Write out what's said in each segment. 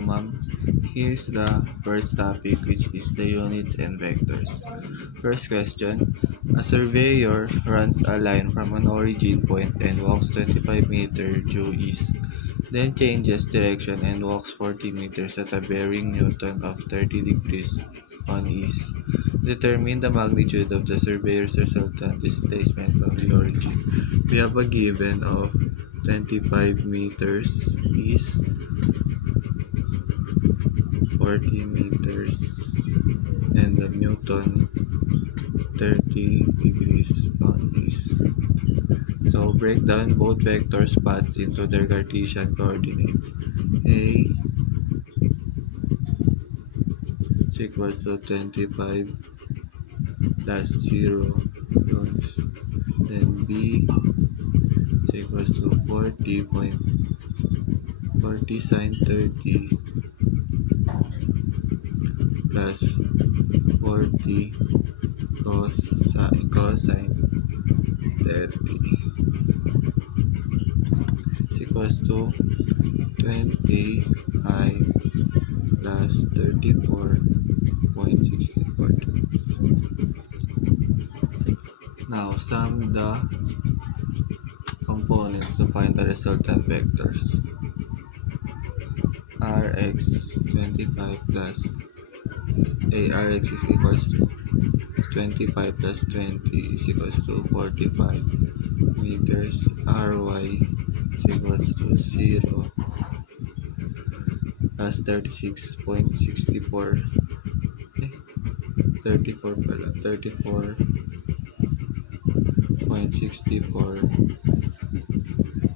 So, ma'am, here's the first topic, which is the units and vectors. First question: a surveyor runs a line from an origin point and walks 25 meters due east, then changes direction and walks 40 meters at a bearing Newton of 30 degrees on east. Determine the magnitude of the surveyor's resultant displacement from the origin. We have a given of 25 meters east, 40 meters, and the Newton 30 degrees on east. So break down both vector spots into their Cartesian coordinates. A is equals to 25 plus 0 joules, then B is equals to 40 sine 30 plus 40 cosine 30 is equals to 25 plus 34.64 joules. Now sum the components to find the resultant vectors. Rx 25 plus Rx is equals to 25 plus 20 is equals to 45 meters. Ry is equals to 0 plus 36.64 34.64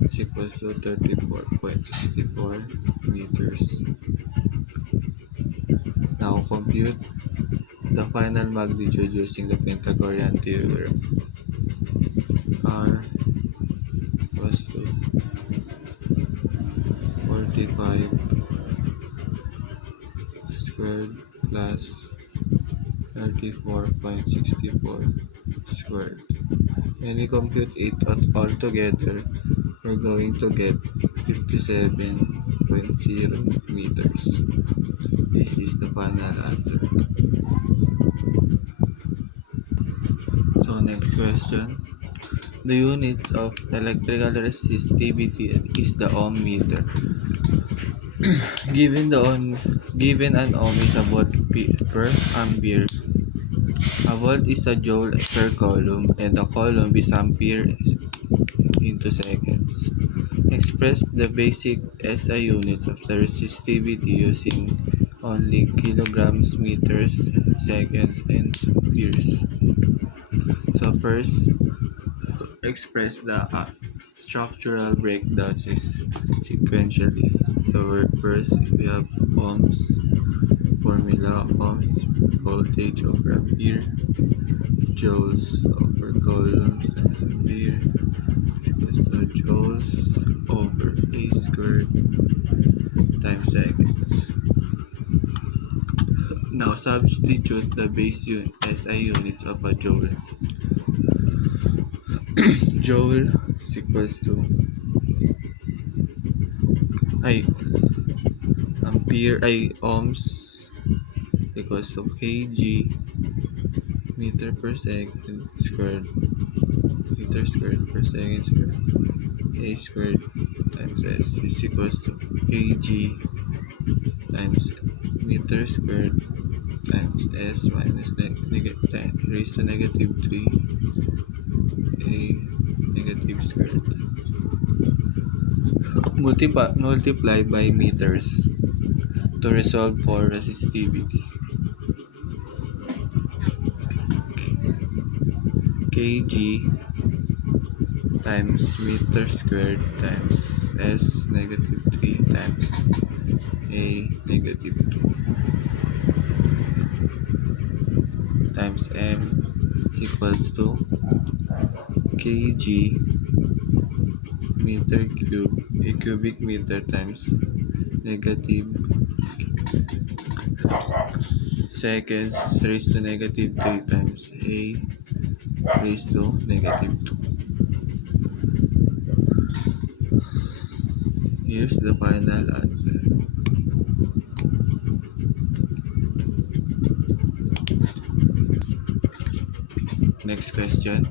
is equals to 34.64 meters. Now compute the final magnitude using the Pythagorean theorem. R equals to 45 squared plus 34.64 squared. When we compute it all together, we're going to get 57.0 meters. This is the final answer. So next question. The units of electrical resistivity is the ohm meter. Given an ohm is a volt per ampere, a volt is a joule per coulomb, and a coulomb is ampere into seconds. Express the basic SI units of the resistivity using only kilograms, meters, seconds, and amperes. So first, express the structural breakdowns sequentially. So first, we have ohms. Formula: ohms voltage over ampere, joules over coulombs times ampere is equals to joules over A squared times seconds. Now substitute the base SI units of a joule. Joule is equals to ohms equals to kg meter per second squared per second squared A squared times S is equals to kg times meter squared times S minus raised to negative 3 A negative squared. Multiply by meters to resolve for resistivity. Kg times meter squared times S negative 3 times A negative 2 times M is equals to kg meter cube a cubic meter times negative seconds raised to negative 3 times A raised to negative 2. Here's the final answer. Next question.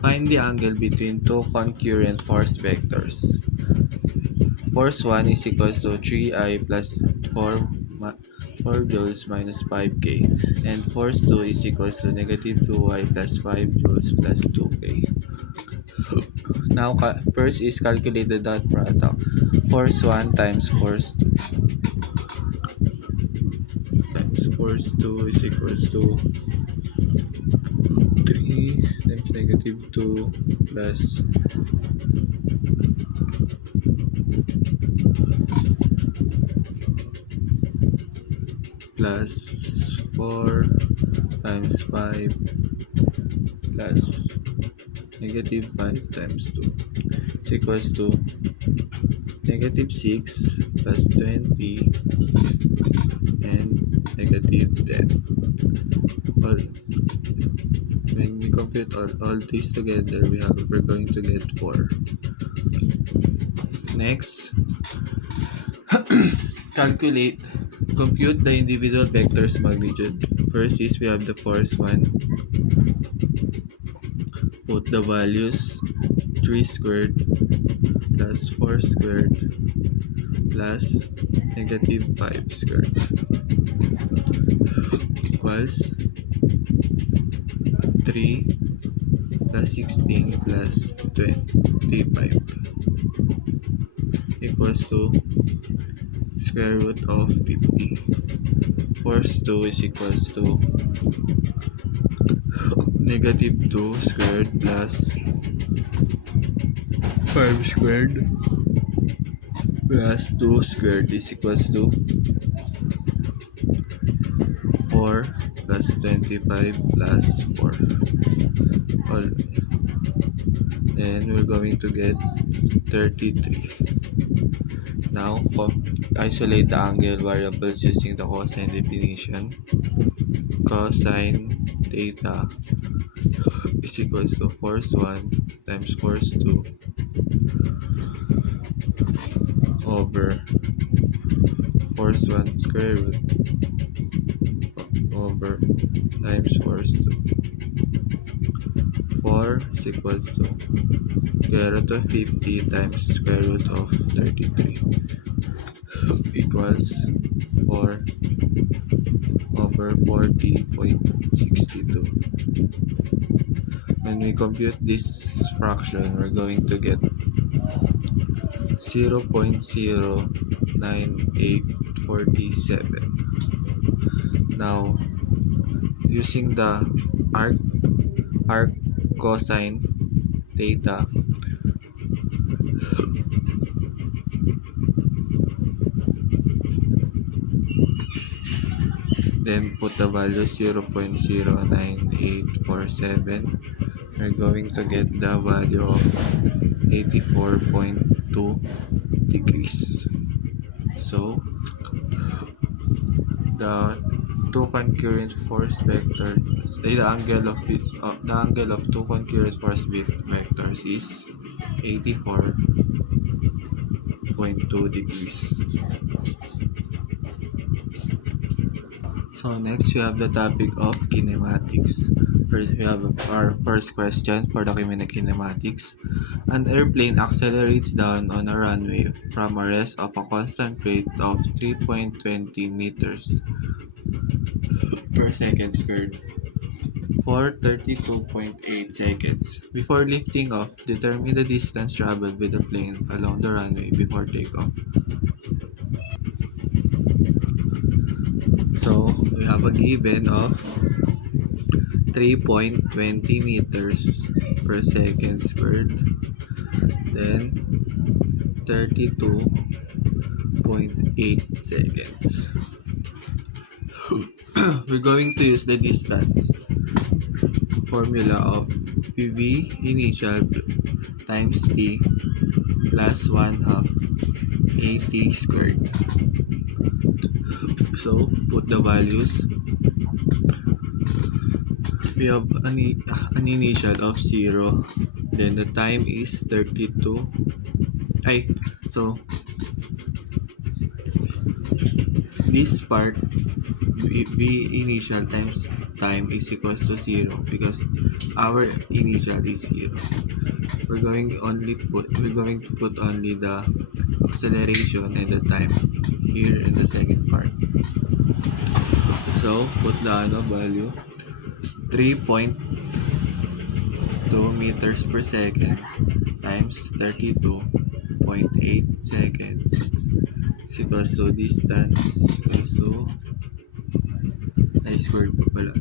Find the angle between two concurrent force vectors. Force 1 is equals to 3I plus 4 joules minus 5k, and force 2 is equals to negative 2y plus 5 joules plus 2k. Now, first is calculate the dot product. Force 1 times force 2 times force 2 is equals to 3 times negative 2 plus plus 4 times 5 plus negative 5 times 2 is equals to negative 6 plus 20 and negative 10. When we compute all these together, we're going to get 4. Next, compute the individual vectors magnitude. First is we have the force 1. Put the values 3 squared plus 4 squared plus negative 5 squared equals 3 plus 16 plus 25 equals to square root of 50. Force 2 is equals to negative 2 squared plus 5 squared plus 2 squared is equals to 4 plus 25 plus 4. And we're going to get 33. Now, isolate the angle variables using the cosine definition. Cosine theta is equals to force 1 times force 2 over force 1 square root over times force 2. 4 is equals to square root of 50 times square root of 33 equals 4 over 40.62. When we compute this fraction, we're going to get 0.09847. Now, using the arc cosine theta, then put the value 0.09847, we're going to get the value of 84.2 degrees. So, the two concurrent force vectors, the angle of two concurrent force vectors is 84.2 degrees. So next we have the topic of kinematics. First, we have our first question for the kinematics. An airplane accelerates down on a runway from a rest of a constant rate of 3.20 meters per second squared for 32.8 seconds. Before lifting off, determine the distance traveled with the plane along the runway before takeoff. So, we have a given of 3.20 meters per second squared, then 32.8 seconds. We're going to use the distance formula of V initial times t plus 1/2 at squared. So, put the values. We have an initial of 0, then the time is 32. So this part, V initial times time is equals to 0 because our initial is 0. We're going to put only the acceleration and the time here in the second part. So put the value 3.2 meters per second times 32.8 seconds is equals to distance equals to I squared pa pala.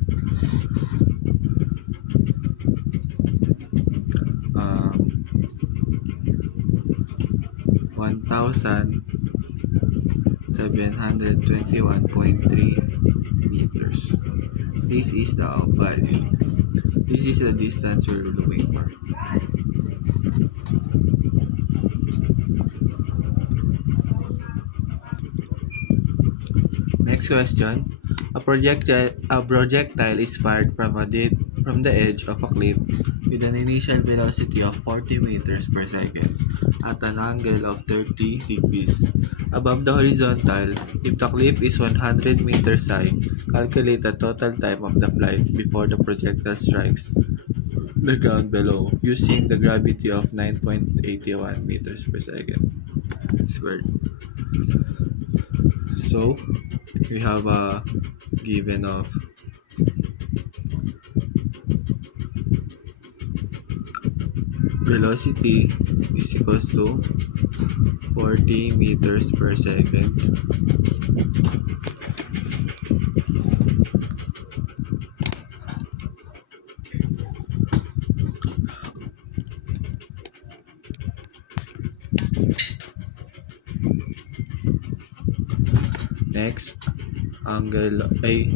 1,721.3 meters. This is the value. This is the distance we're looking for. Next question. A projectile is fired from the edge of a cliff with an initial velocity of 40 meters per second at an angle of 30 degrees above the horizontal. If the cliff is 100 meters high, calculate the total time of the flight before the projectile strikes the ground below using the gravity of 9.81 meters per second squared. So, we have a given of velocity is equals to 40 meters per second next angle ay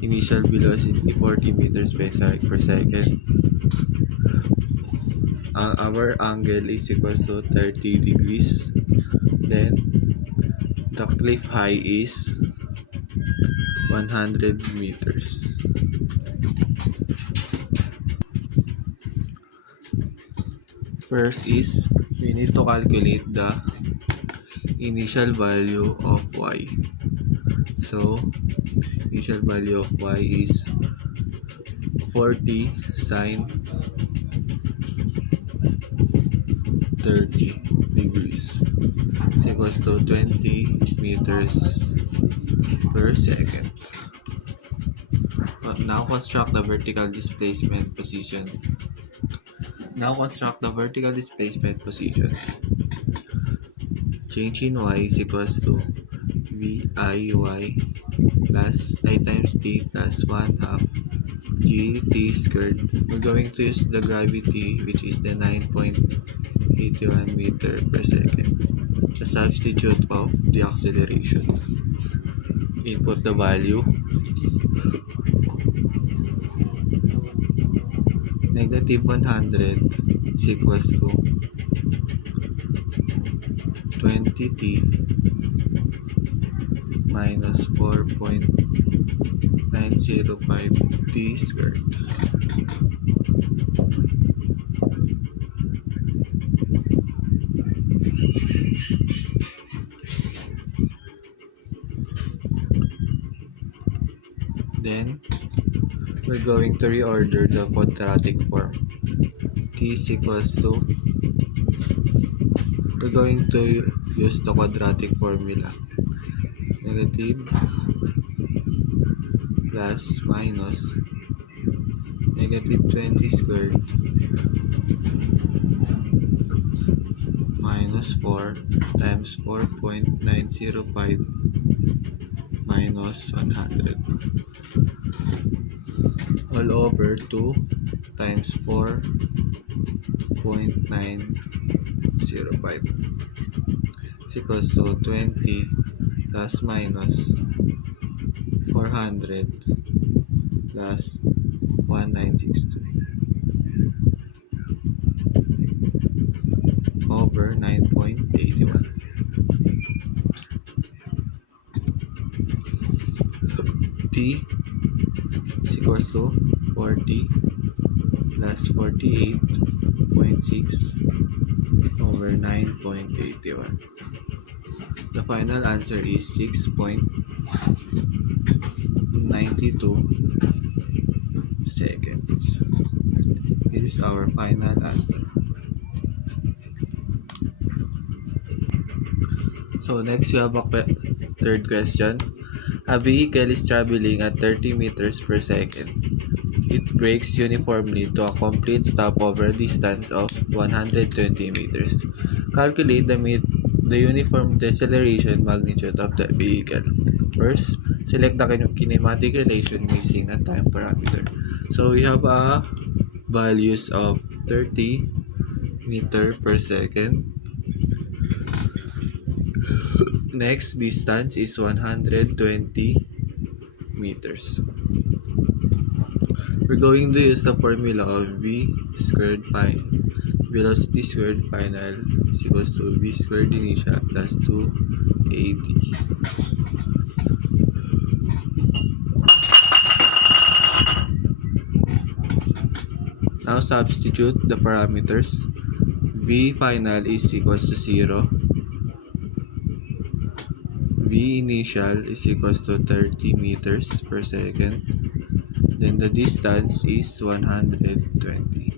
initial velocity 40 meters per second. Our angle is equals to 30 degrees. Then the cliff height is 100 meters. First is we need to calculate the initial value of y. So initial value of y is 40 sine 30 degrees is equals to 20 meters per second. Now construct the vertical displacement position. Change in y is equals to VIY plus I times t plus 1/2 gt squared. We're going to use the gravity, which is the 9.81 meter per second. The substitute of the acceleration. Input the value. Negative 100 is equals to 20t minus 4.905 t squared. Then we're going to reorder the quadratic form. T is equals to, we're going to use the quadratic formula. Negative plus minus negative 20 squared minus 4 times 4.905 minus 100 all over 2 times 4.905 is equals to 20 plus minus 400 plus 1962 over 9.81. T is equals to 40 plus 48.6 over 9.81. The final answer is 6.92 seconds. Here is our final answer. So next we have a third question. A vehicle is traveling at 30 meters per second. It brakes uniformly to a complete stop over a distance of 120 meters. Calculate the uniform deceleration magnitude of the vehicle. First, select the kinematic relation using a time parameter. So we have a values of 30 meter per second. Next distance is 120 meters. We're going to use the formula of v squared pi velocity squared final is equals to v squared initial plus 2at. Now substitute the parameters. V final is equals to 0. V initial is equals to 30 meters per second. Then the distance is 120.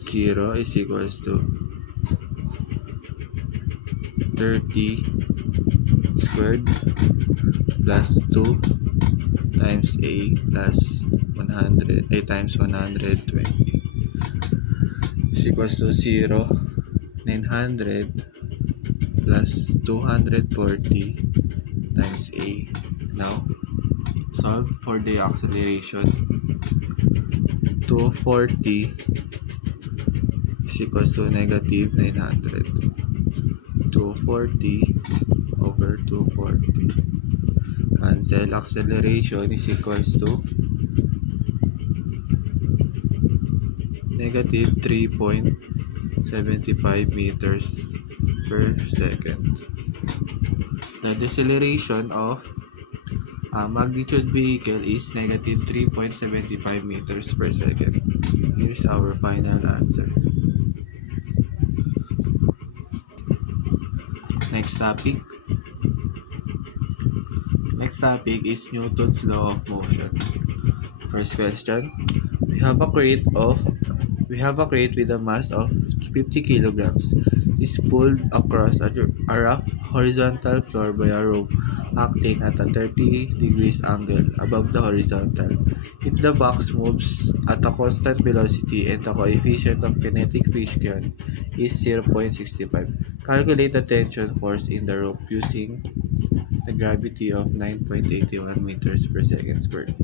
0 is equals to 30 squared plus 2 times a plus 100 a times 120 is equals to 0. 900 plus 240 times a. Now solve for the acceleration. 240 is equals to negative 900. 240 over 240. Cancel. Acceleration is equals to negative 3.75 meters per second. The deceleration of a magnitude vehicle is negative 3.75 meters per second. Here's our final answer. Next topic. Next topic is Newton's law of motion. First question. We have a crate with a mass of 50 kilograms. Is pulled across a rough horizontal floor by a rope acting at a 30 degrees angle above the horizontal. If the box moves at a constant velocity and the coefficient of kinetic friction is 0.65, calculate the tension force in the rope using the gravity of 9.81 meters per second squared.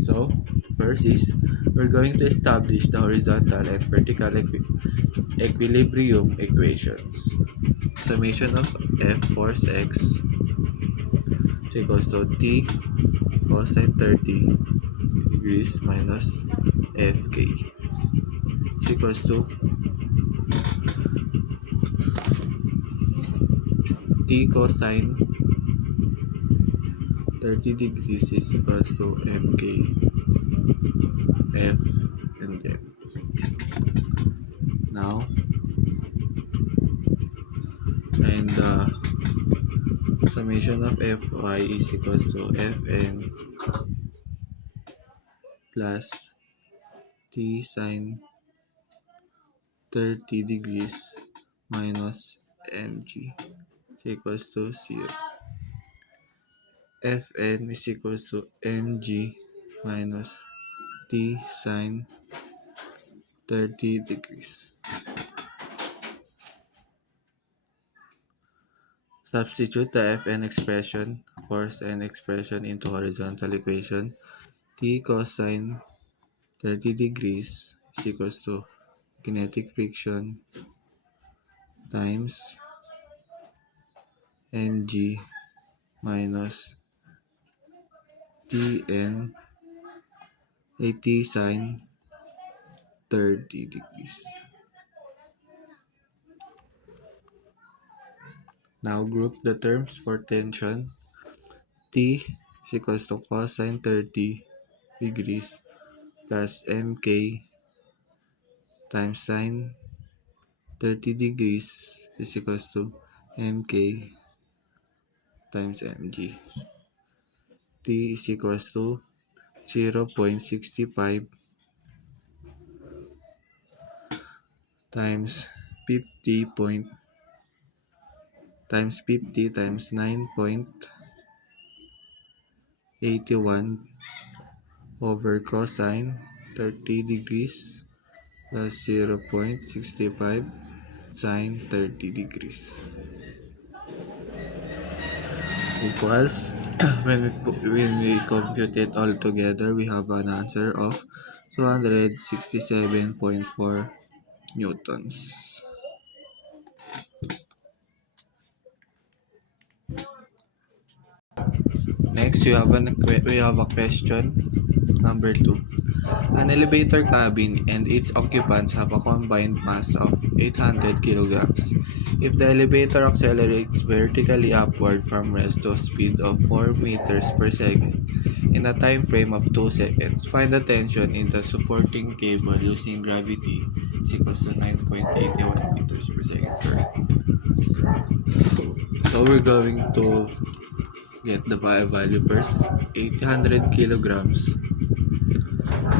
So, first is we're going to establish the horizontal and vertical equilibrium equations. Summation of F force X is equals to T cosine 30 degrees minus Fk is equals to T cosine 30 degrees is equals to Fk F and then now and the summation of Fy is equals to Fn plus T sine 30 degrees minus mg is equals to 0. Fn is equals to mg minus T sine 30 degrees. Substitute the Fn expression, force and expression into horizontal equation. T cosine 30 degrees is equals to kinetic friction times Ng minus Tn T sine 30 degrees. Now group the terms for tension. T is equals to cosine 30 degrees plus mk times sine 30 degrees is equals to mk times mg. T is equals to 0.65 times 50 times 9.81 over cosine 30 degrees plus 0.65 sine 30 degrees equals when we compute it all together, we have an answer of 267.4 newtons. Next, we have a question number 2. An elevator cabin and its occupants have a combined mass of 800 kilograms. If the elevator accelerates vertically upward from rest to a speed of 4 meters per second in a time frame of 2 seconds, find the tension in the supporting cable using gravity is equals to 9.81 meters per second squared. So we're going to get the value first. 800 kilograms.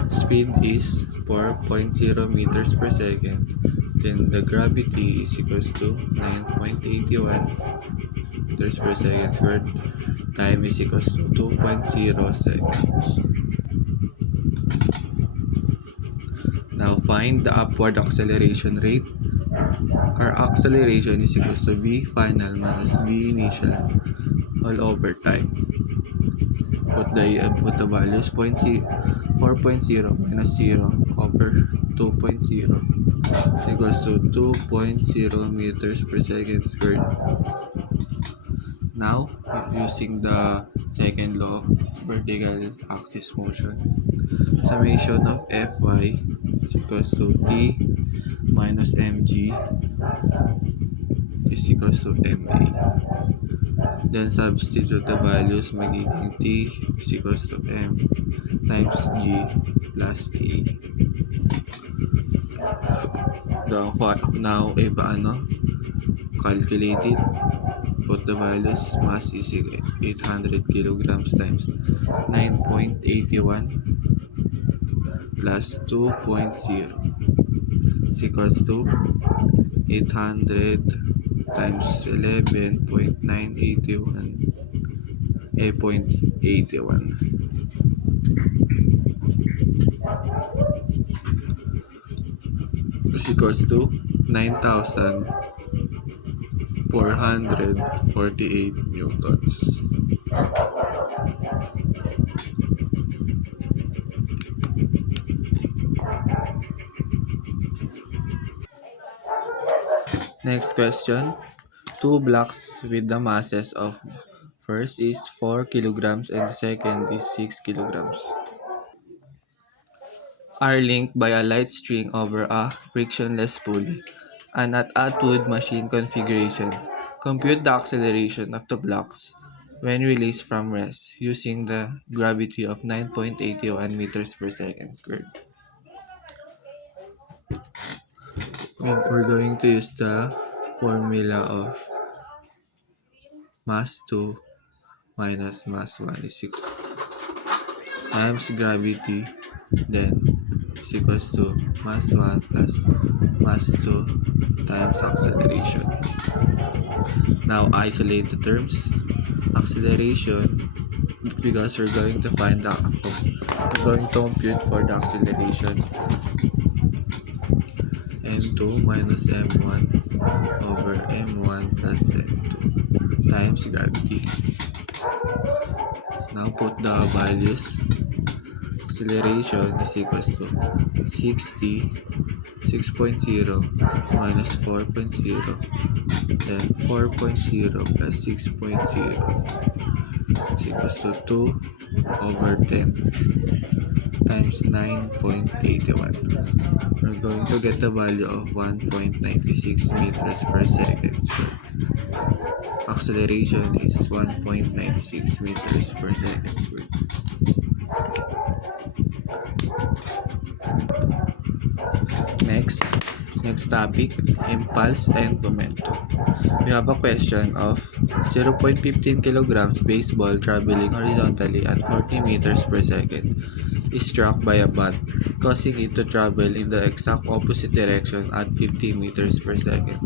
Speed is 4.0 meters per second. Then the gravity is equals to 9.81 meters per second squared. Time is equals to 2.0 seconds. Now find the upward acceleration rate. Our acceleration is equals to v final minus v initial all over time. Put the values 4.0 minus 0 over 2.0 equals to 2.0 meters per second squared. Now, using the second law of vertical axis motion, summation of Fy is equals to T minus Mg is equals to Ma. Then substitute the values, magiging T is equals to M times G plus A. Now, calculate it. Put the values. Mass is 800 kilograms times 9.81 plus 2.0 is equals to 800 times 11.981 0.81 is equals to 9,448 newtons. Next question. Two blocks with the masses of first is 4 kilograms and the second is 6 kilograms are linked by a light string over a frictionless pulley and at Atwood machine configuration. Compute the acceleration of the blocks when released from rest using the gravity of 9.81 meters per second squared. We're going to use the formula of mass 2 minus mass 1 is equal times gravity, then is equals to mass 1 plus mass 2 times acceleration. Now isolate the terms. Acceleration, because we're going to compute for the acceleration m2 minus m1 over m1 plus m2 times gravity. Now put the values. Acceleration is equals to 6.0 minus 4.0, then 4.0 plus 6.0 is equals to 2 over 10 times 9.81. We're going to get the value of 1.96 meters per second squared. Acceleration is 1.96 meters per second squared. Next, Next topic, impulse and momentum. We have a question of 0.15 kilograms baseball traveling horizontally at 40 meters per second is struck by a bat, causing it to travel in the exact opposite direction at 50 meters per second.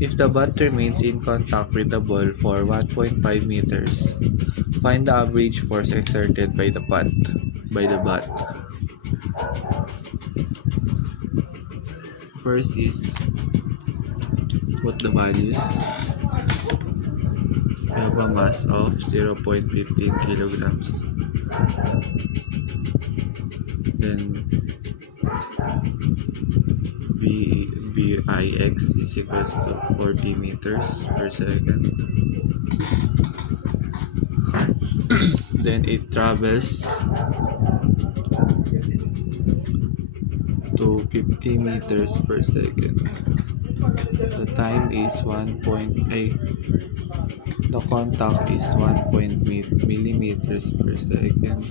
If the bat remains in contact with the ball for 1.5 meters, find the average force exerted by the bat. First is put the values. We have a mass of 0.15 kilograms. Then Vix is equals to 40 meters per second. Then it travels to 50 meters per second. The time is 1.8. The contact is 1 millimeters per second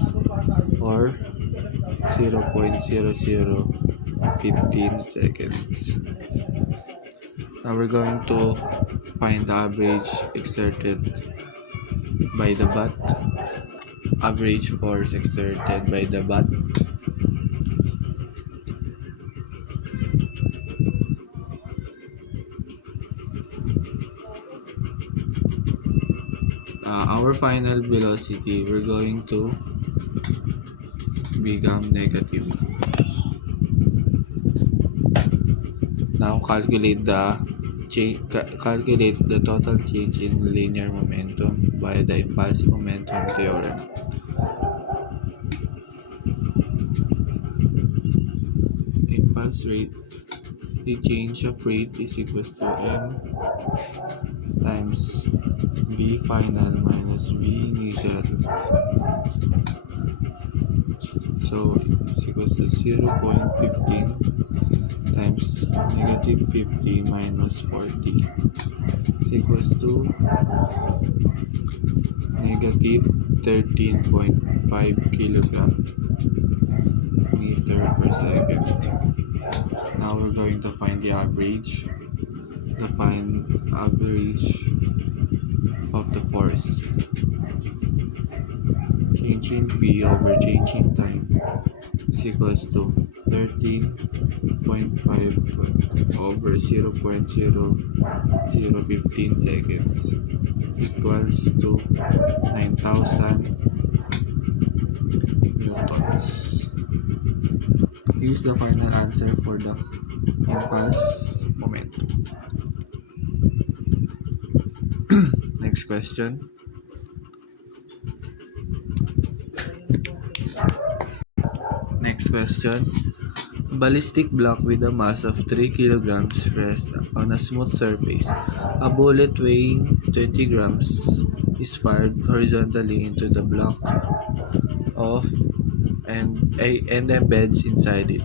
or 0.0015 seconds. Now we're going to find the average exerted by the bat. Average force exerted by the bat. Our final velocity, we're going to become negative. Now calculate the total change in linear momentum by the impulsive momentum theorem. Impulse rate, the change of rate is equals to m times v final minus v initial. So it's equals to 0.15 times negative 50 minus 40 equals to negative 13.5 kilogram meter per second. Now we're going to find the average. The find average of the force. Change in V over change in time is equals to 13.5 over 0.0015 seconds equals to 9,000 newtons. Here's the final answer for the impulse momentum. Next question. A ballistic block with a mass of 3 kilograms rests on a smooth surface. A bullet weighing 20 grams is fired horizontally into the block and embeds inside it.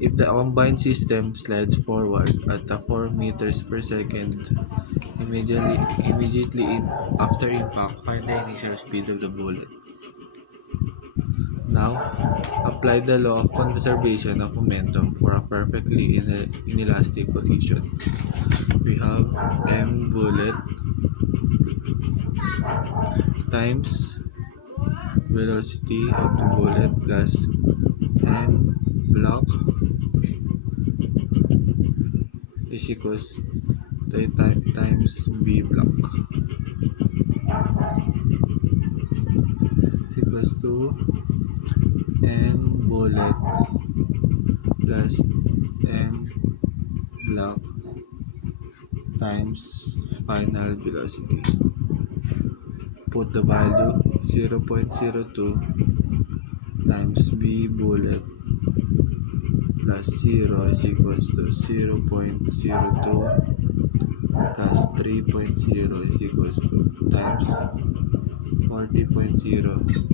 If the combined system slides forward at 4 meters per second, immediately after impact, find the initial speed of the bullet. Now, apply the law of conservation of momentum for a perfectly inelastic collision. We have m bullet times velocity of the bullet plus m block is equals to times v block is equals to m bullet plus m block times final velocity. Put the value 0.02 times v bullet plus 0 is equals to 0.02 plus 3.0 is equals to times 40.0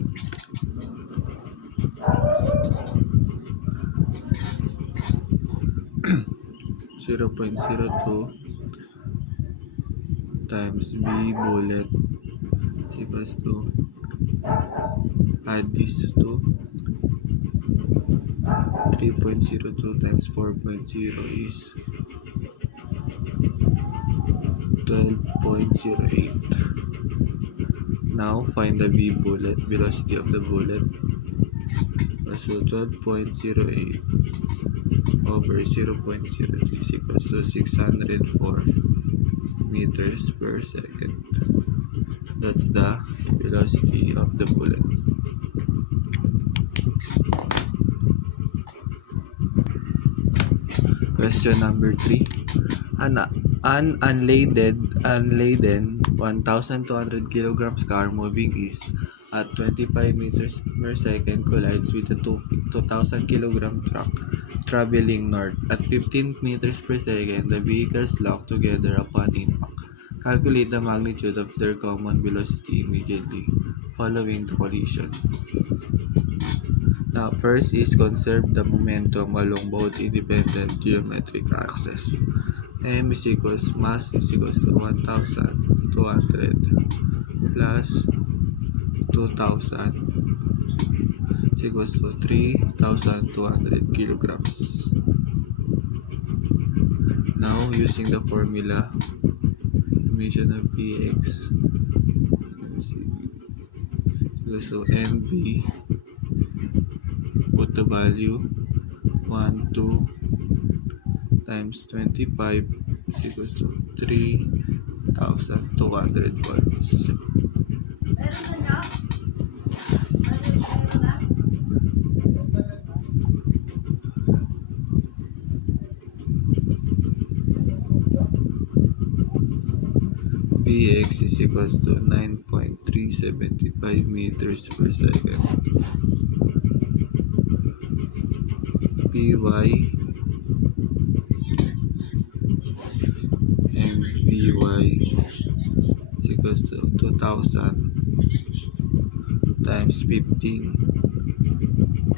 0.02 times v bullet equals to, add this to 3.02 times 4.0 is 12.08. Now find the velocity of the bullet. So 12.08 over 0.03 is equals to 604 meters per second. That's the velocity of the bullet. Question number 3. An unladen 1,200 kilograms car moving east at 25 meters per second collides with a 2,000 kilogram truck traveling north. At 15 meters per second, the vehicles lock together upon impact. Calculate the magnitude of their common velocity immediately following the collision. Now, first is conserve the momentum along both independent geometric axes. M is equals mass is equals to 1,200 plus 2,000 is equals to 3,200 kilograms. Now, using the formula, summation of Px equals to mv, put the value 1, 2 times 25 is equals to 3,200 volts. Vx is equals to 9.375 meters per second. Py and Vy is equals to 2,000 times 15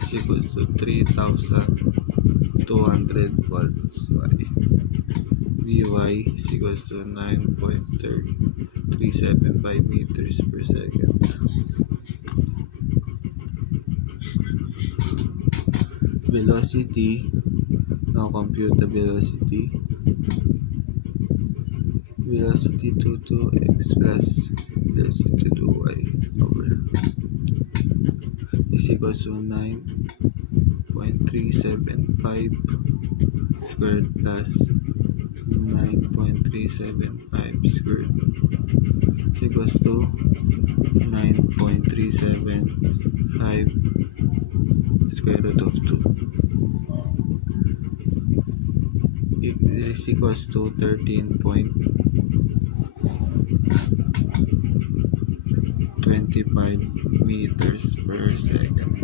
is equals to 3,200 volts. Vy is equals to 9.375 meters per second. Velocity, now compute the velocity. Velocity 2x plus velocity 2y over is equals to 9.375 squared plus 9.375 squared is equals to 9.375 square root of 2. It is equals to 13.25 meters per second.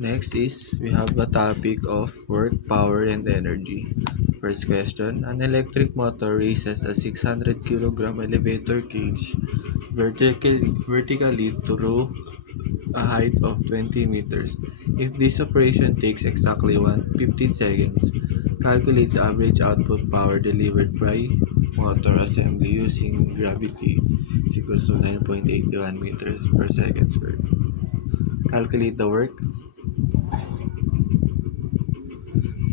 Next is we have the topic of work, power, and energy. First question, an electric motor raises a 600 kilogram elevator cage vertically through a height of 20 meters. If this operation takes exactly 15 seconds, calculate the average output power delivered by motor assembly using gravity is equals to 9.81 meters per second squared. Calculate the work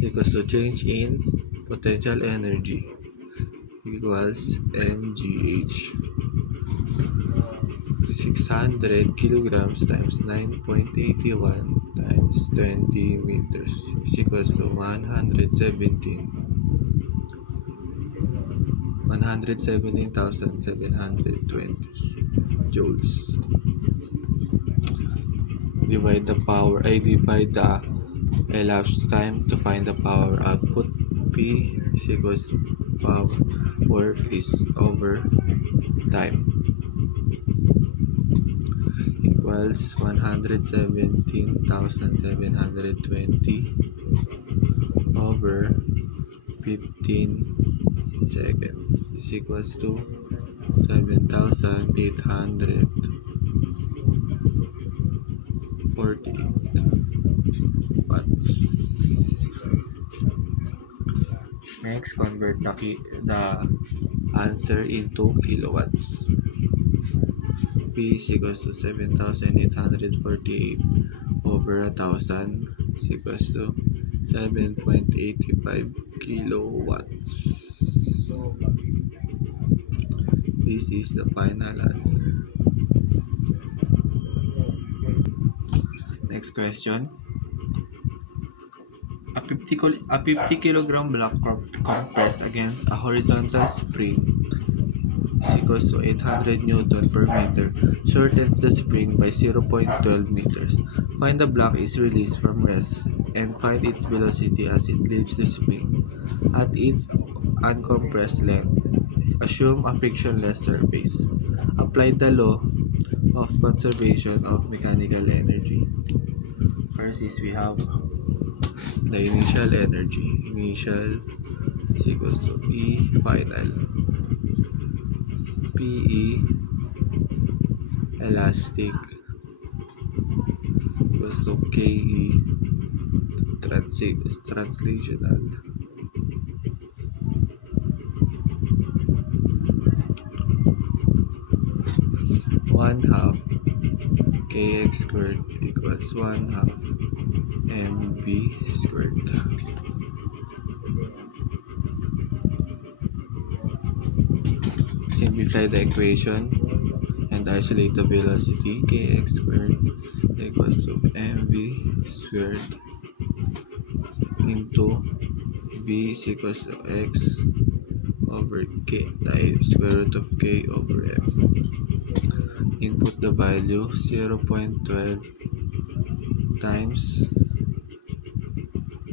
equals to change in potential energy equals mgh. 600 kilograms times 9.81 times 20 meters is equals to 117,720 joules. Divide the elapsed time to find the power output. P is equals to power is over time equals 117,720 over 15 seconds is equals to 7,848 watts. Next, convert the answer into kilowatts. P is equals to 7,848 over over 1,000 is equals to 7.85 kilowatts. This is the final answer. Next question. A 50 kilogram block compressed against a horizontal spring is equals to 800 Newton per meter shortens the spring by 0.12 meters. Find the block is released from rest and find its velocity as it leaves the spring at its uncompressed length. Assume a frictionless surface. Apply the law of conservation of mechanical energy. First is we have the initial energy. Initial is equals to E final. PE elastic equals to KE translational. One half KX squared equals 1/2 MV squared. Simplify the equation and isolate the velocity. Kx squared equals to mv squared into v is equals to x over k times square root of k over m. Input the value 0.12 times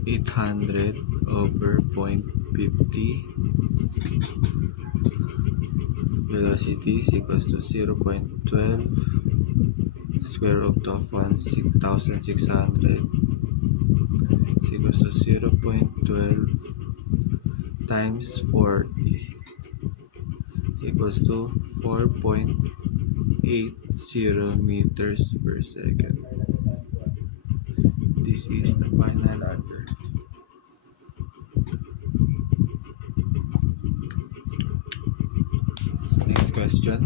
800 over 0.50. Velocity is equals to 0.12 square root of 1,600 is equals to 0.12 times 40 equals to 4.80 meters per second. This is the final answer. Next question.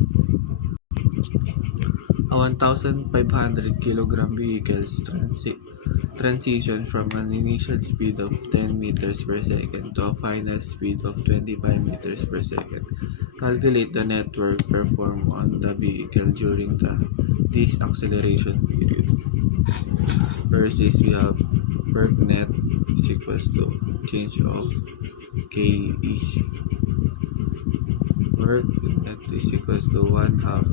A 1,500 kilogram vehicle's transition from an initial speed of 10 meters per second to a final speed of 25 meters per second. Calculate the net work performed on the vehicle during this acceleration period. First is we have work net is equals to change of KE. Work net is equals to 1/2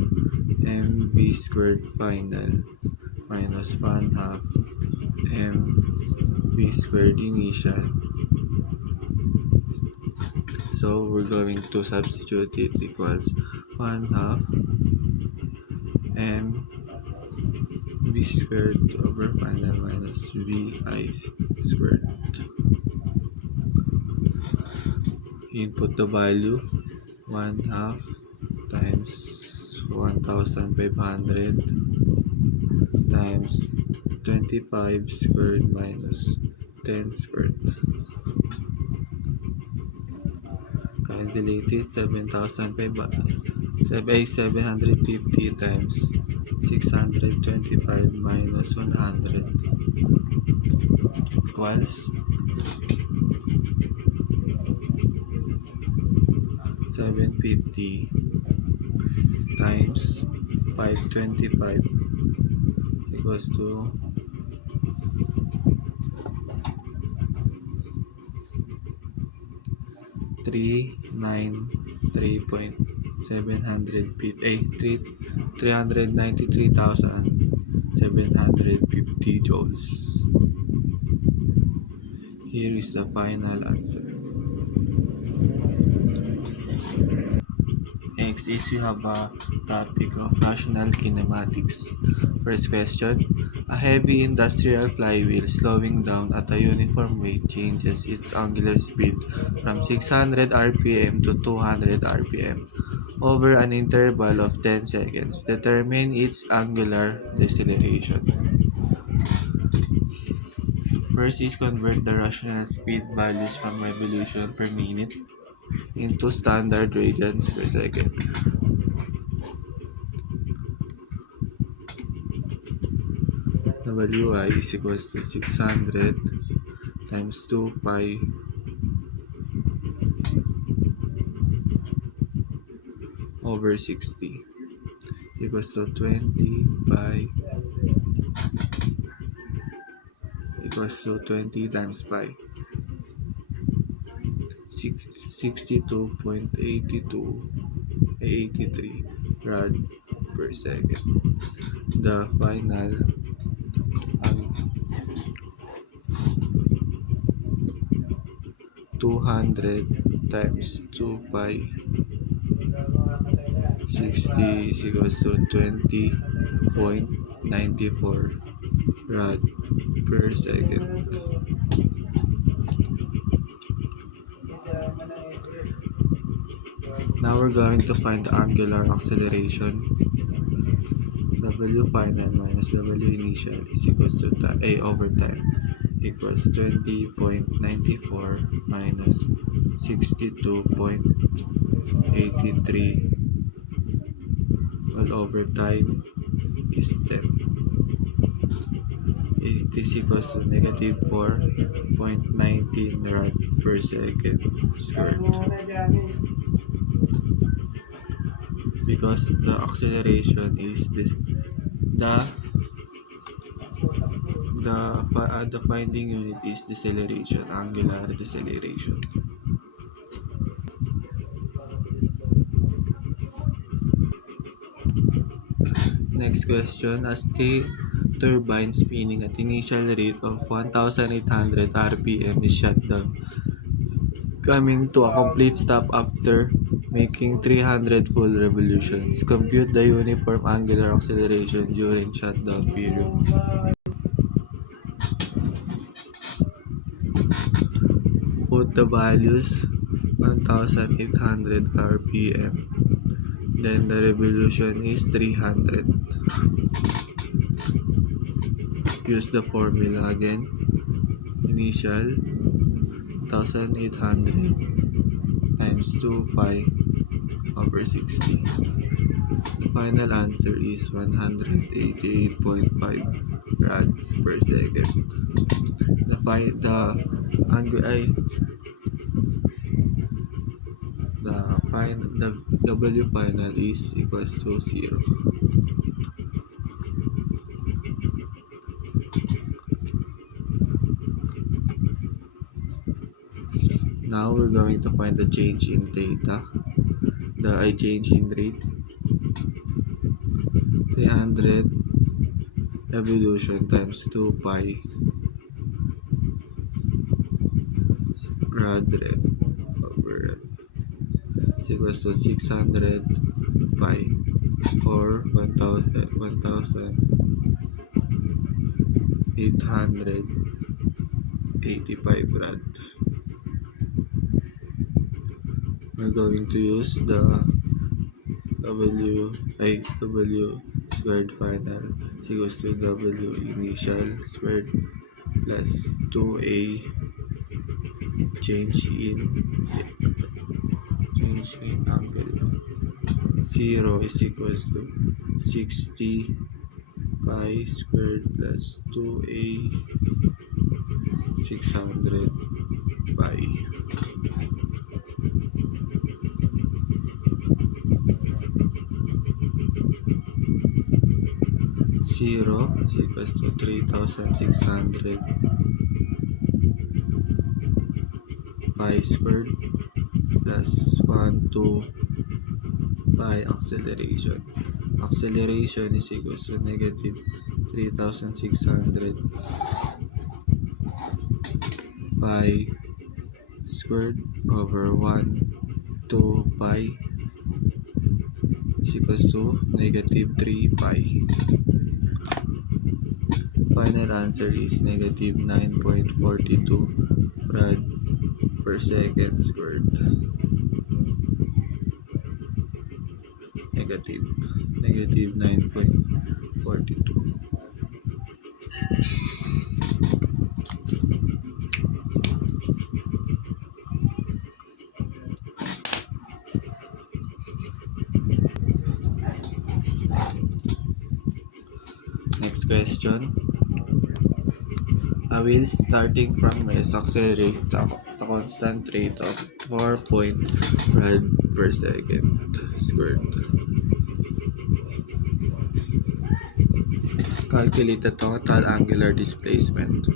mv squared final minus 1/2 mv squared initial. So we're going to substitute it equals 1/2 mv squared over final minus vi squared. Input the value 1/2 times 1,500 times 25 squared minus 10 squared. Calculate it 750 times 625 minus 100 equals 750 times 525 equals to 393,750 joules. Here is the final answer. Next is we have a topic of rational kinematics. First question. A heavy industrial flywheel slowing down at a uniform rate changes its angular speed from 600 rpm to 200 rpm over an interval of 10 seconds. Determine its angular deceleration. First is convert the rational speed values from revolution per minute into standard radians per second. The Wi is equals to 600 times 2 pi over 60 equals to 20 pi equals to 20 times pi 62.83 rad per second. The final 200 times 2 pi 60 is equals to 20.94 rad per second. Now we're going to find the angular acceleration. W final minus W initial is equals to A over time equals 20.94 minus 62.83 all over time is 10. It is equals to negative 4.19 rad per second squared. Because the acceleration is this, the finding unit is deceleration, angular deceleration. Next question, a steam turbine spinning at initial rate of 1,800 rpm is shut down, coming to a complete stop after making 300 full revolutions. Compute the uniform angular acceleration during shutdown period. Put the values 1,800 rpm, then the revolution is 300. Use the formula again. Initial 1,800 times 2 pi over 60. The final answer is 188.5 rads per second. The W final is equals to 0. Now we're going to find the change in theta. The change in rate 300 revolution times 2 pi rad rev over is equals to 600 pi or 1,885 rad. We're going to use the W squared final is equals to W initial squared plus 2A change in angle. 0 is equals to 60 pi squared plus 2A 600 pi. Zero is equals to 3,600 pi squared plus 1 to pi acceleration. Acceleration is equals to negative 3,600 pi squared over 1 to pi is equals to negative 3 pi. Final answer is negative 9.42 rad per second squared. Negative 9.42. Next question. A wheel starting from rest accelerates at a constant rate of 4 rad per second squared. Calculate the total angular displacement.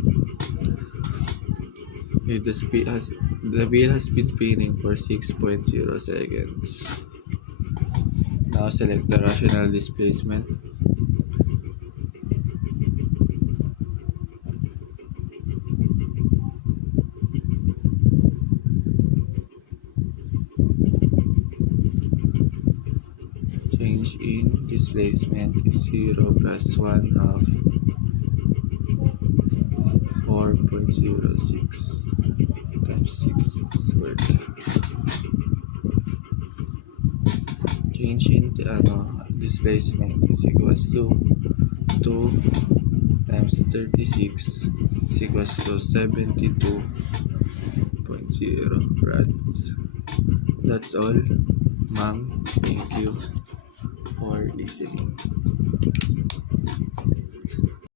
If the wheel has been spinning for 6.0 seconds. Now select the rational displacement. Change in displacement is 0 plus 1 half 4.06 times 6 squared. Change in displacement is equals to 2 times 36 is equals to 72.0 rads. That's all, ma'am. Thank you for listening.